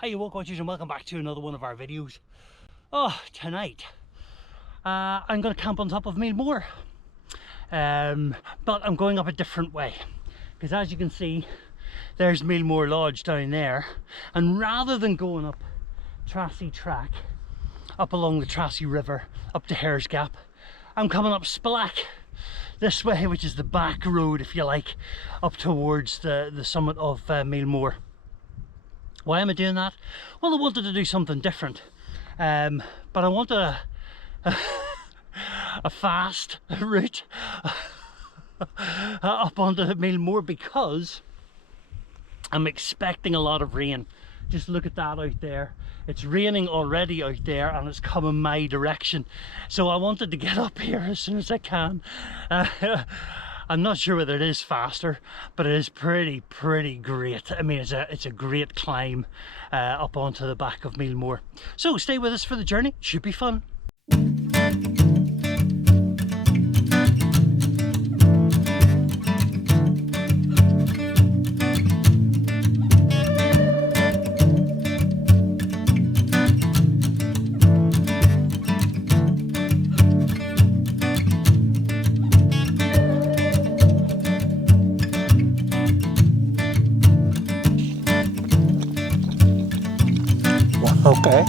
Hi walk watchers and welcome back to another one of our videos. Oh, tonight I'm going to camp on top of Meelmore, but I'm going up a different way, because as you can see there's Meelmore Lodge down there, and rather than going up Trassey track up along the Trassey river up to Hare's Gap, I'm coming up Spellack this way, which is the back road if you like, up towards the summit of Meelmore. Why am I doing that? Well, I wanted to do something different, but I want a fast route up onto Meelmore, because I'm expecting a lot of rain. Just look at that out there. It's raining already out there and it's coming my direction. So I wanted to get up here as soon as I can. I'm not sure whether it is faster, but it is pretty great. I mean, it's a great climb up onto the back of Meelmore. So stay with us for the journey. It should be fun. Okay.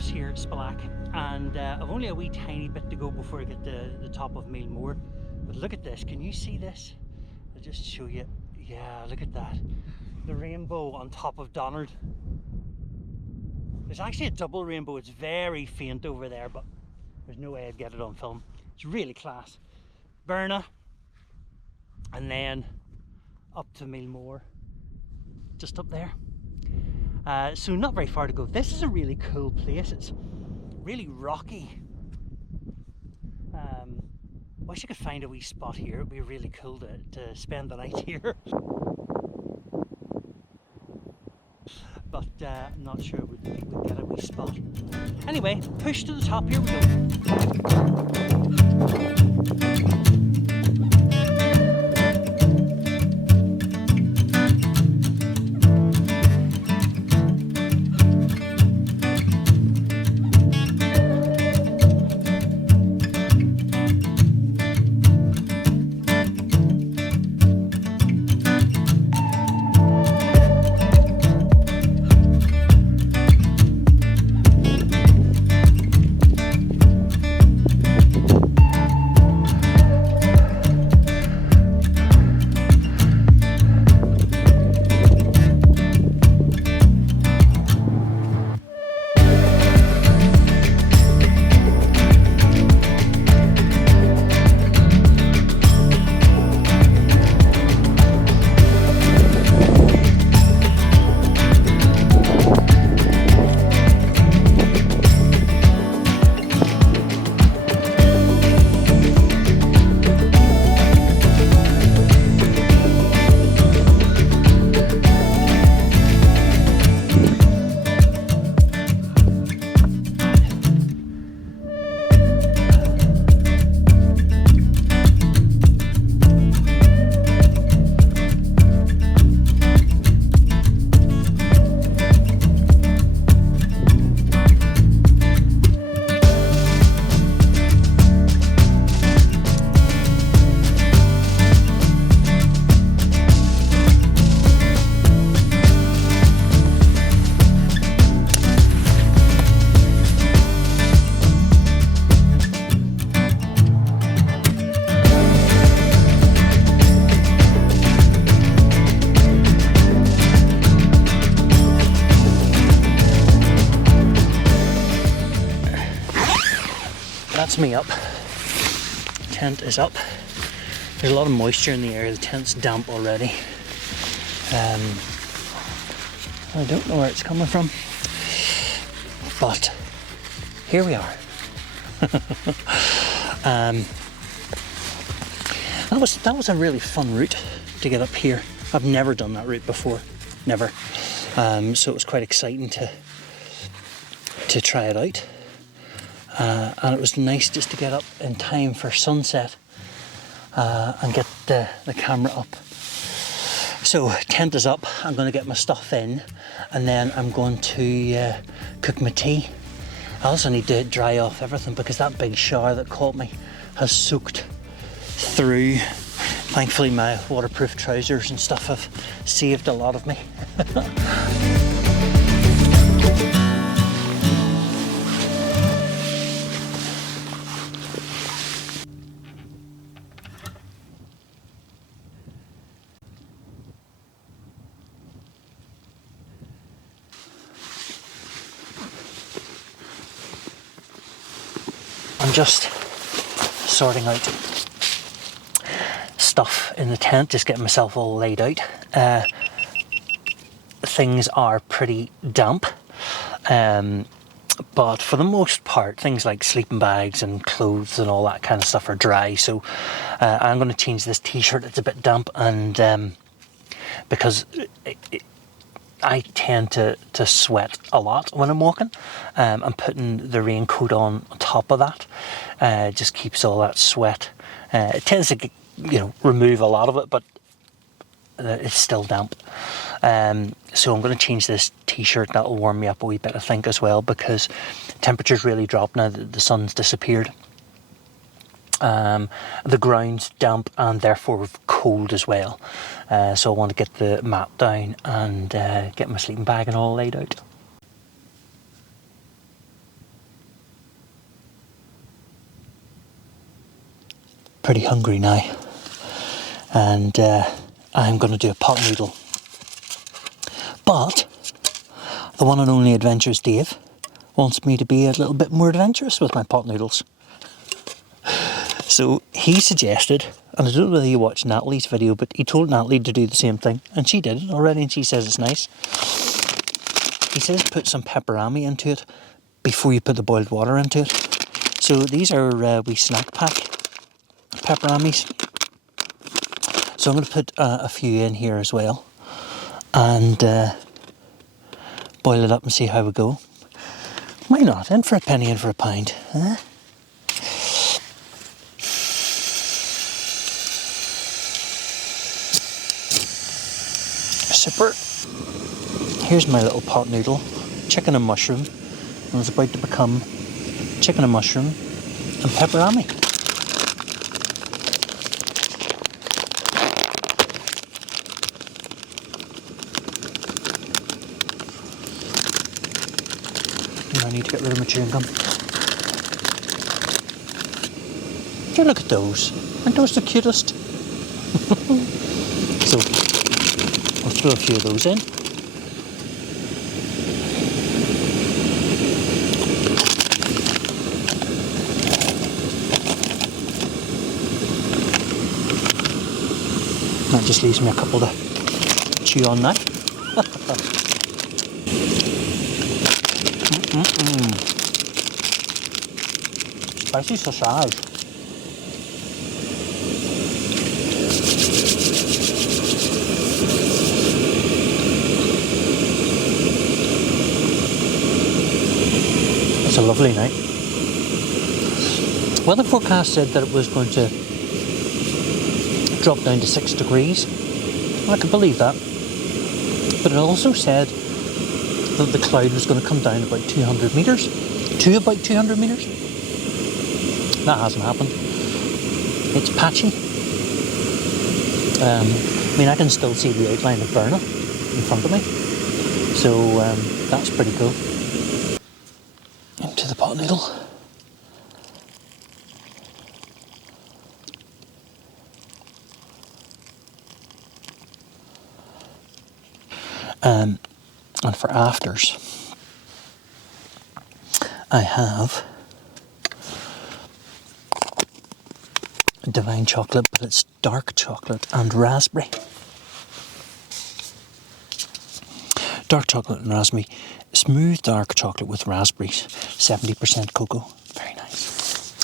Here at Spellack, and I've only a wee tiny bit to go before I get to the top of Meelmore. But look at this, can you see this? I'll just show you. Yeah, look at that, the rainbow on top of Donard. There's actually a double rainbow. It's very faint over there, but there's no way I'd get it on film. It's really class. Bearnagh, and then up to Meelmore, just up there. So not very far to go. This is a really cool place. It's really rocky. Wish I could find a wee spot here. It'd be really cool to spend the night here. But I'm not sure we'd get a wee spot. Anyway, push to the top. Here we go. me up. Tent is up. There's a lot of moisture in the air. The tent's damp already. I don't know where it's coming from, but here we are. That was a really fun route to get up here. I've never done that route before, never. So it was quite exciting to try it out. And it was nice just to get up in time for sunset and get the camera up. So tent is up. I'm going to get my stuff in, and then I'm going to cook my tea. I also need to dry off everything because that big shower that caught me has soaked through. Thankfully my waterproof trousers and stuff have saved a lot of me. I'm just sorting out stuff in the tent, just getting myself all laid out. Things are pretty damp, but for the most part things like sleeping bags and clothes and all that kind of stuff are dry. So I'm going to change this t-shirt. It's a bit damp, and because I tend to sweat a lot when I'm walking. I'm putting the raincoat on top of that. Just keeps all that sweat. It tends to, remove a lot of it, but it's still damp. So I'm going to change this t-shirt. That'll warm me up a wee bit, I think, as well, because temperature's really dropped now that the sun's disappeared. The ground's damp and therefore cold as well. So I want to get the mat down and get my sleeping bag and all laid out. Pretty hungry now, and I'm going to do a pot noodle. But the one and only Adventurous Dave wants me to be a little bit more adventurous with my pot noodles. So he suggested, and I don't know whether you watched Natalie's video, but he told Natalie to do the same thing, and she did it already, and she says it's nice. He says put some pepperami into it before you put the boiled water into it. So these are wee snack pack pepperamis. So I'm going to put a few in here as well, and boil it up and see how we go. Why not? In for a penny, in for a pound. Eh? Super. Here's my little pot noodle, chicken and mushroom, and it's about to become chicken and mushroom and pepperami. Now I need to get rid of my chewing gum. Do look at those. Aren't those the cutest? So I'll throw a few of those in. That just leaves me a couple to chew on now. Spicy sausage. It's a lovely night. Weather forecast said that it was going to drop down to 6 degrees. I can believe that. But it also said that the cloud was going to come down about 200 metres. To about 200 metres. That hasn't happened. It's patchy. I can still see the outline of Bearnagh in front of me. So that's pretty cool. Into the pot noodle. And for afters, I have divine chocolate, but it's dark chocolate and raspberry. Dark chocolate and raspberry. Smooth dark chocolate with raspberries. 70% cocoa. Very nice.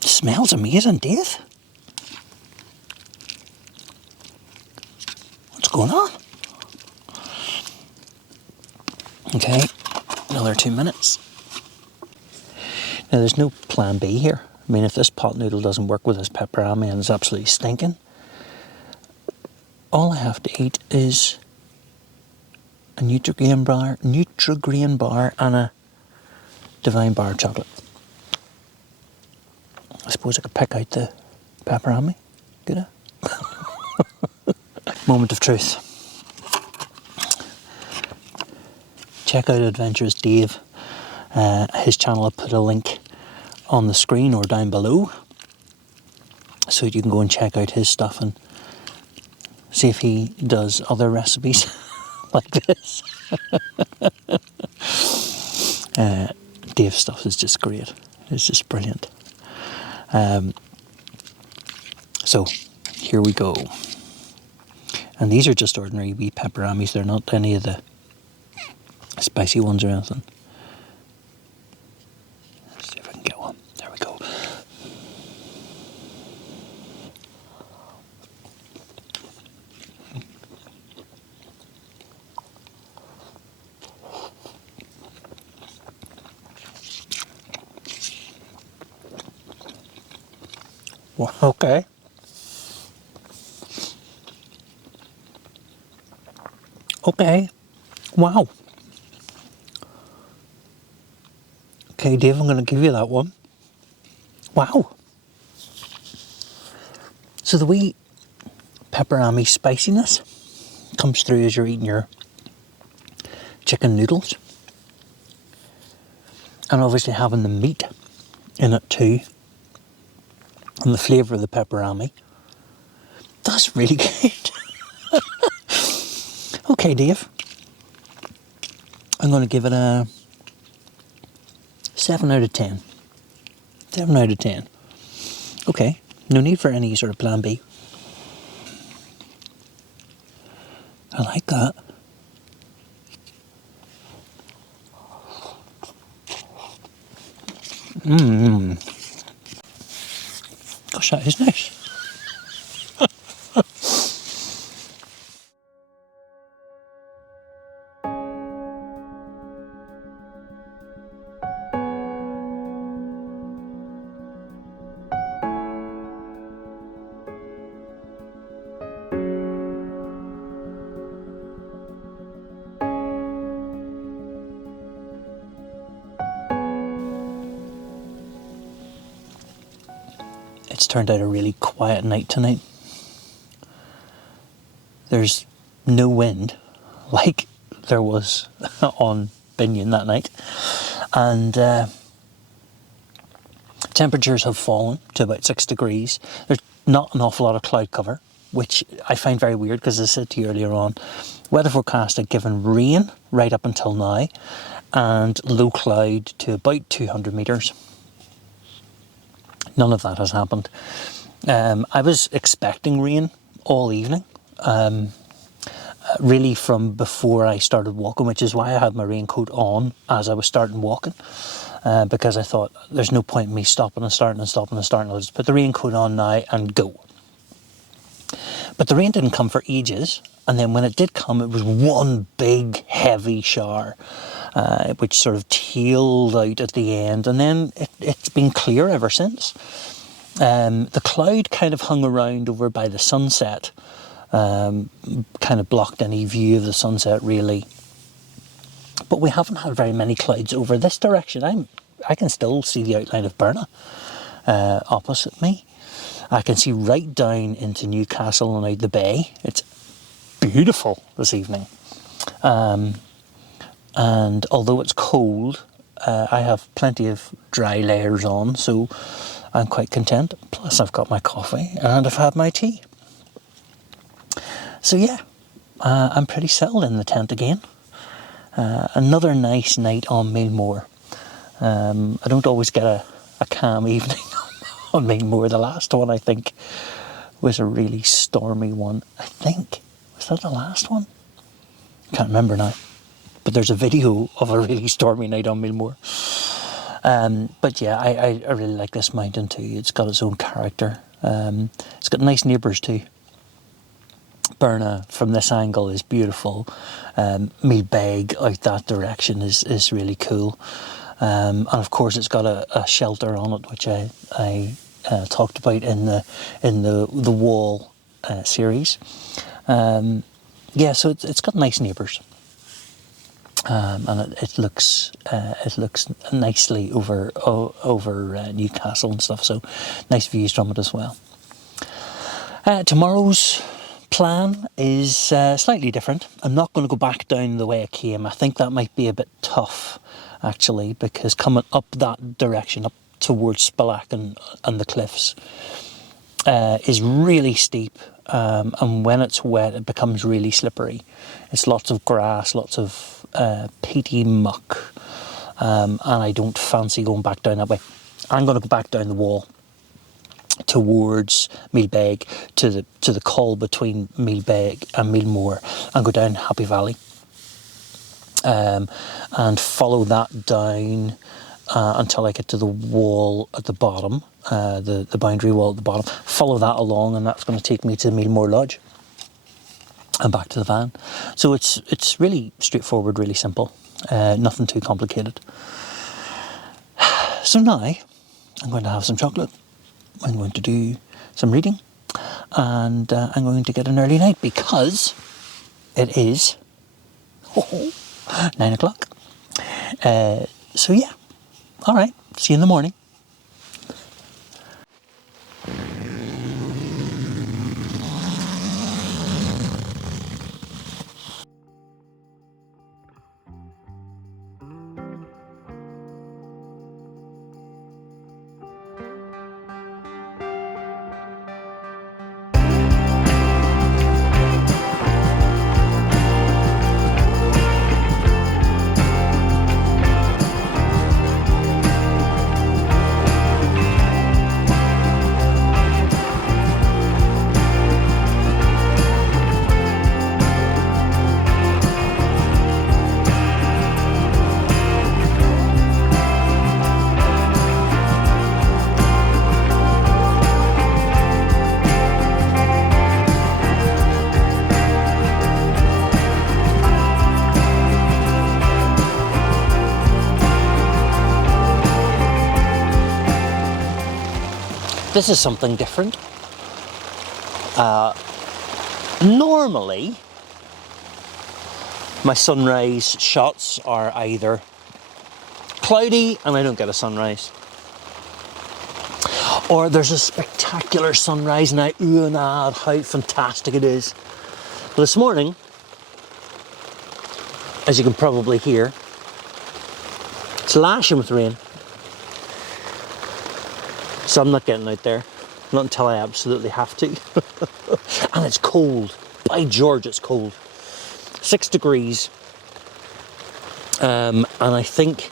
Smells amazing, Dave. What's going on? Okay, another 2 minutes. Now there's no plan B here. I mean, if this pot noodle doesn't work with this pepperami and it's absolutely stinking, all I have to eat is a Nutrigrain bar and a divine bar of chocolate. I suppose I could pick out the pepperami, could I? Moment of truth. Check out Adventurous Dave. His channel, I'll put a link on the screen or down below so you can go and check out his stuff and see if he does other recipes like this. Dave's stuff is just great. It's just brilliant. So here we go. And these are just ordinary wee pepperamis. They're not any of the spicy ones or anything. Let's see if I can get one. There we go. Well, okay. Okay. Wow. Okay, Dave, I'm going to give you that one. Wow. So the wee pepperami spiciness comes through as you're eating your chicken noodles. And obviously having the meat in it too. And the flavour of the pepperami. That's really good. Okay, Dave. I'm going to give it a 7 out of 10. 7 out of 10. Okay, no need for any sort of plan B. I like that. Gosh, that is nice. It's turned out a really quiet night tonight. There's no wind like there was on Binion that night, and temperatures have fallen to about 6 degrees. There's not an awful lot of cloud cover, which I find very weird because as I said to you earlier on, weather forecast had given rain right up until now and low cloud to about 200 metres. None of that has happened. I was expecting rain all evening, really from before I started walking, which is why I had my raincoat on as I was starting walking, because I thought there's no point in me stopping and starting and stopping and starting. I'll just put the raincoat on now and go. But the rain didn't come for ages, and then when it did come, it was one big heavy shower, which sort of tailed out at the end, and then it's been clear ever since. The cloud kind of hung around over by the sunset, kind of blocked any view of the sunset really. But we haven't had very many clouds over this direction. I can still see the outline of Bearnagh opposite me. I can see right down into Newcastle and out the bay. It's beautiful this evening. And although it's cold, I have plenty of dry layers on, so I'm quite content. Plus I've got my coffee and I've had my tea. So yeah, I'm pretty settled in the tent again. Another nice night on Meelmore. I don't always get a calm evening on Meelmore. The last one, I think, was a really stormy one. I think, was that the last one? Can't remember now. But there's a video of a really stormy night on Meelmore. But yeah, I really like this mountain too. It's got its own character. It's got nice neighbours too. Bearnagh from this angle is beautiful. Meelbeg out that direction is really cool. And of course it's got a shelter on it, which I talked about in the wall series. Yeah, so it's got nice neighbours. And it looks nicely over Newcastle and stuff, so nice views from it as well. Tomorrow's plan is slightly different. I'm not going to go back down the way I came. I think that might be a bit tough, actually, because coming up that direction, up towards Spellack and the cliffs, is really steep. And when it's wet, it becomes really slippery. It's lots of grass, lots of peaty muck, and I don't fancy going back down that way. I'm going to go back down the wall towards Meelbeg, to the col between Meelbeg and Meelmore, and go down Happy Valley, and follow that down until I get to the wall at the bottom, the boundary wall at the bottom. Follow that along, and that's going to take me to Meelmore Lodge and back to the van. So it's really straightforward, really simple, nothing too complicated. So now I'm going to have some chocolate. I'm going to do some reading, and I'm going to get an early night because it is 9 o'clock. So yeah, all right, see you in the morning. This is something different. Normally, my sunrise shots are either cloudy and I don't get a sunrise, or there's a spectacular sunrise and I ooh and ah how fantastic it is. But this morning, as you can probably hear, it's lashing with rain. So I'm not getting out there, not until I absolutely have to. And it's cold. By George, it's cold. 6 degrees. And I think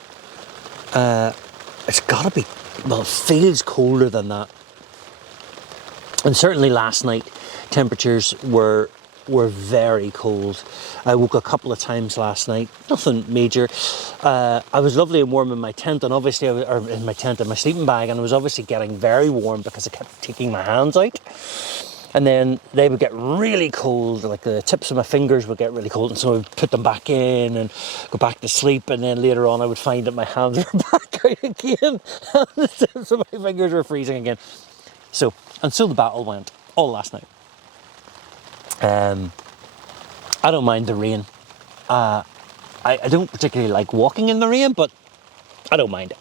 it's got to be, well, it feels colder than that. And certainly last night, temperatures were very cold. I woke a couple of times last night, nothing major. I was lovely and warm in my tent, and obviously, in my sleeping bag, and I was obviously getting very warm because I kept taking my hands out. And then they would get really cold, like the tips of my fingers would get really cold, and so I would put them back in and go back to sleep, and then later on I would find that my hands were back out again, and the tips of my fingers were freezing again. So the battle went all last night. I don't mind the rain. I don't particularly like walking in the rain, but I don't mind it.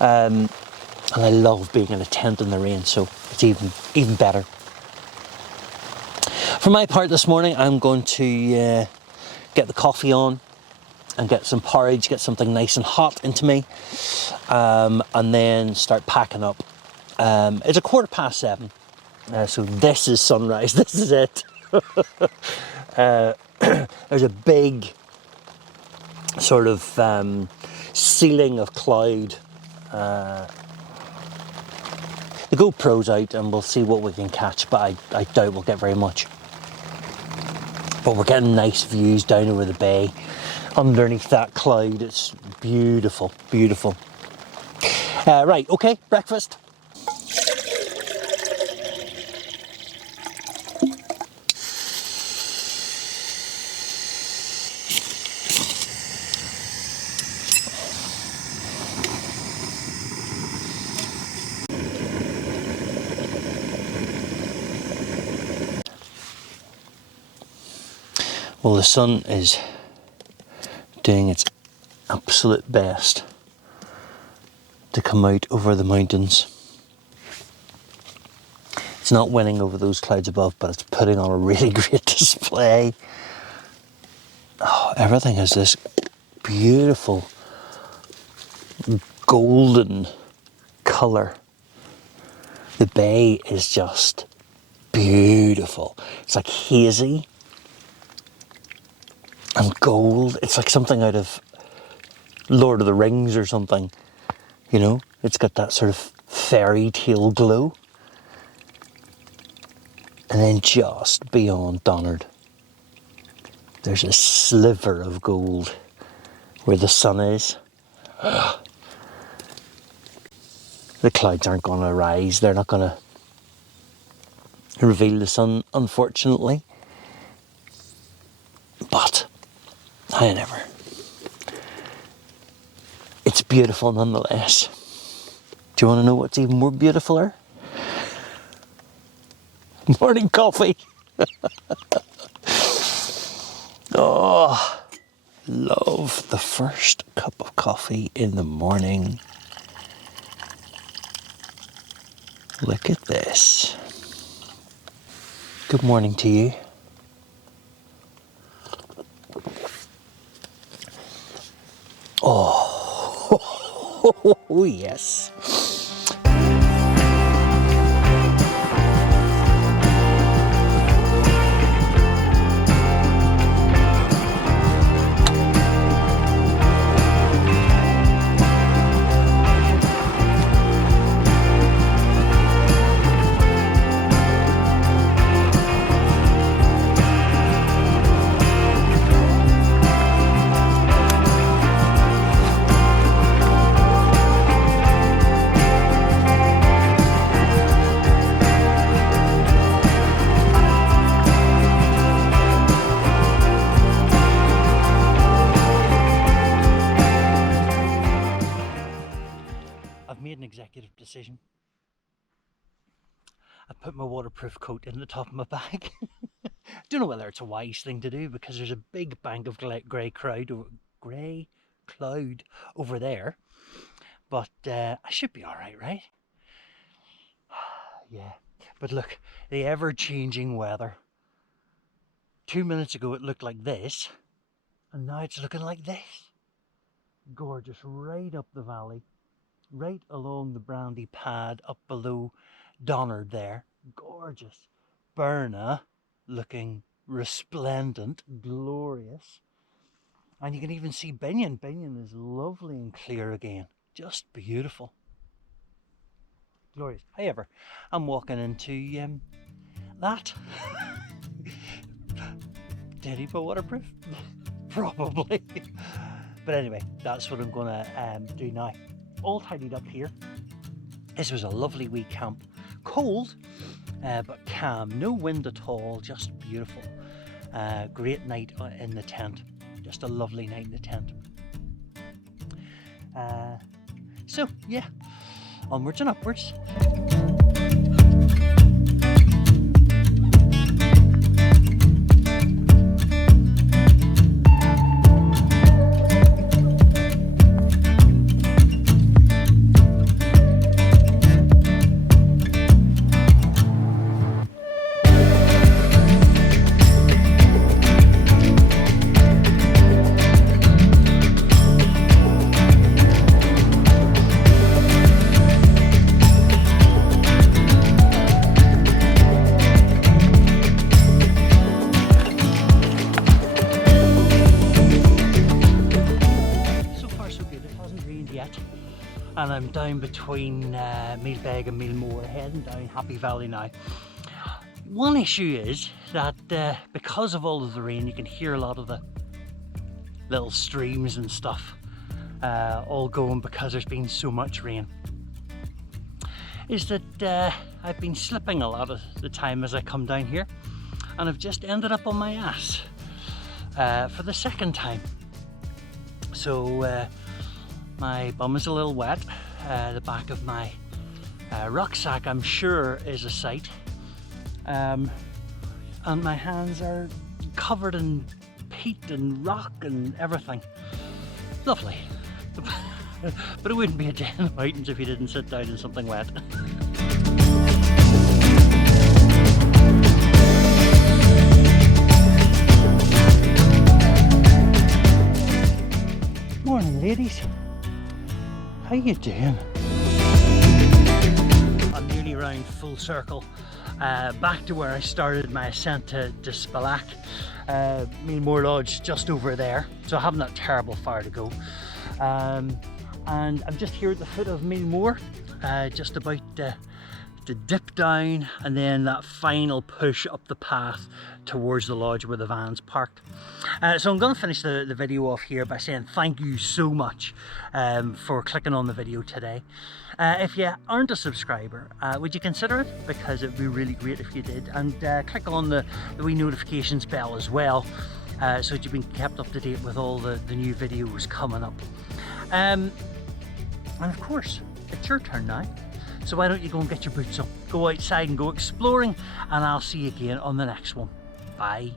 And I love being in a tent in the rain, so it's even better. For my part this morning, I'm going to get the coffee on and get some porridge, get something nice and hot into me, and then start packing up. It's 7:15. So this is sunrise, this is it. There's a big sort of ceiling of cloud The GoPro's out and we'll see what we can catch, but I doubt we'll get very much. But we're getting nice views down over the bay. Underneath that cloud, it's beautiful, beautiful. Right, okay, breakfast. Well, the sun is doing its absolute best to come out over the mountains. It's not winning over those clouds above, but it's putting on a really great display. Oh, everything has this beautiful golden colour. The bay is just beautiful. It's like hazy and gold. It's like something out of Lord of the Rings or something, you know. It's got that sort of fairy tale glow. And then just beyond Donard, there's a sliver of gold where the sun is. Ugh. The clouds aren't going to rise. They're not going to reveal the sun, unfortunately. But I never. It's beautiful nonetheless. Do you want to know what's even more beautifuler? Morning coffee. Oh, love the first cup of coffee in the morning. Look at this. Good morning to you. Oh, yes. Executive decision. I put my waterproof coat in the top of my bag. Don't know whether it's a wise thing to do because there's a big bank of grey cloud over there, but I should be all right, right? Yeah, but look, the ever-changing weather. 2 minutes ago it looked like this, and now it's looking like this. Gorgeous, right up the valley. Right along the Brandy pad up below Donard there. Gorgeous. Bearnagh looking resplendent, glorious. And you can even see Binion. Binion is lovely and clear again. Just beautiful. Glorious. However, I'm walking into that. Did he put waterproof? Probably. But anyway, that's what I'm going to do now. All tidied up here. This was a lovely wee camp. Cold, but calm. No wind at all. Just beautiful. Great night in the tent. Just a lovely night in the tent. So, yeah. Onwards and upwards. I'm down between Meelbeg and Meelmore, heading down Happy Valley now. One issue is that because of all of the rain, you can hear a lot of the little streams and stuff all going because there's been so much rain. Is that I've been slipping a lot of the time as I come down here, and I've just ended up on my ass for the second time. So my bum is a little wet. The back of my rucksack, I'm sure, is a sight. And my hands are covered in peat and rock and everything. Lovely. But it wouldn't be a day in the mountains if you didn't sit down in something wet. Morning, ladies. How you doing? I'm nearly round full circle, back to where I started my ascent to Spellack. Meelmore Lodge just over there, so I haven't that terrible far to go. And I'm just here at the foot of Meelmore, just about to dip down, and then that final push up the path towards the lodge where the van's parked. So I'm going to finish the video off here by saying thank you so much for clicking on the video today. If you aren't a subscriber, would you consider it? Because it would be really great if you did. And click on the wee notifications bell as well, so that you've been kept up to date with all the new videos coming up. And of course, it's your turn now. So why don't you go and get your boots on, go outside and go exploring, and I'll see you again on the next one. Bye.